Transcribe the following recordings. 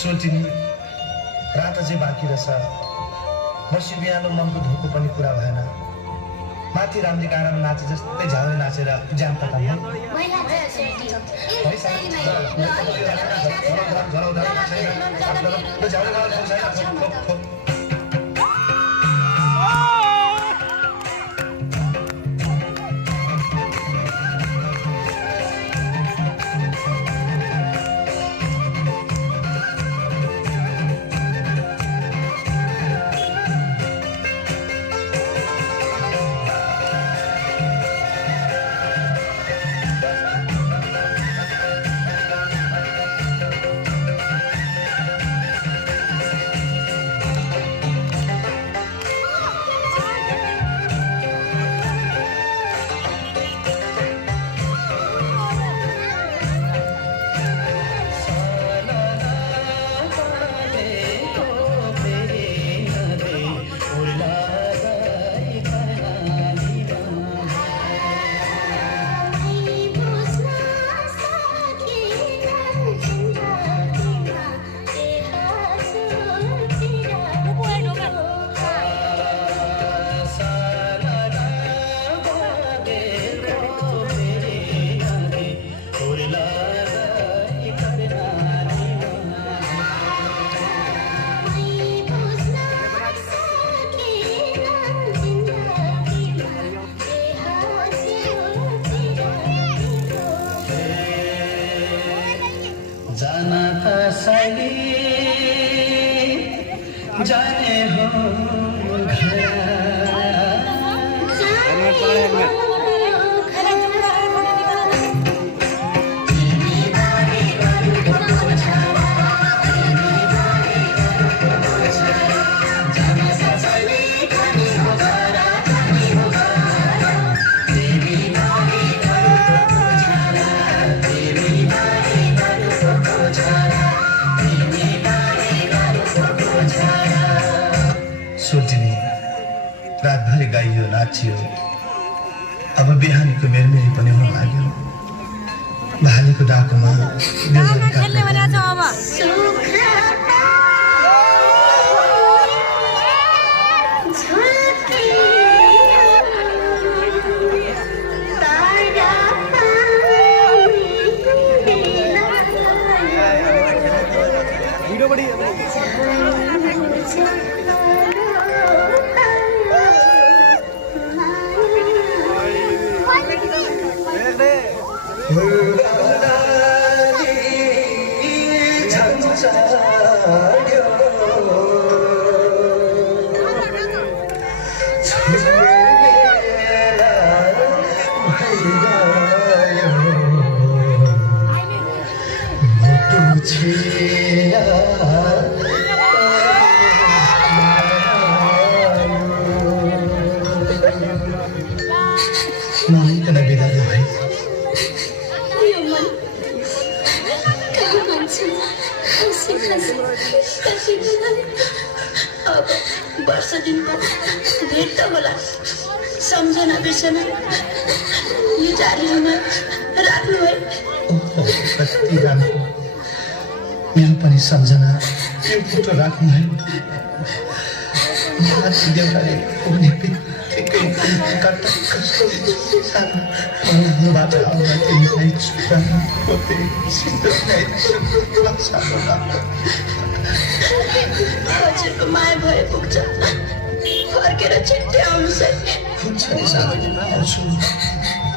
सोल्टिनी रात अझै बाँकी रहेछ। बसी बिहान मनको धोको पनि पुरा भएन। माथि रामजी गाडामा नाचे जस्तै झाउरे नाचेर ज्यान पताम है। जाने हो सोल्टिनी रातभरि गाइयो नाचियो। अब बिहानीको मेरमेरी पनि हुन लाग्यो। भालीको डाकोमा वर्ष दिन भेट त होला। सम्झना बिर्सना यो जालीमा राख्नु है। कति राम्रो मेरो पनि सम्झना यो फोटो राख्नु है। माथि देउराले पुग्ने बित्तिकै कस्तो सानोबाट आउँदा तिमीलाई छुट्याउनु खोज्दै हजुरको माया भए पुग्छ। फर्केर छिट्टै आउनुहोस् है।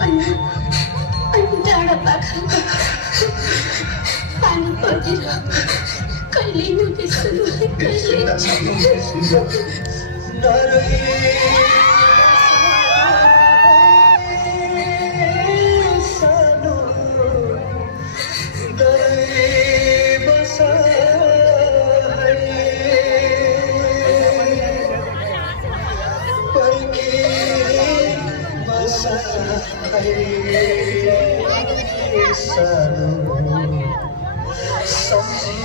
अनि डाँडा पाखा पानी परेर कहिले नबिर्सनु है। समझी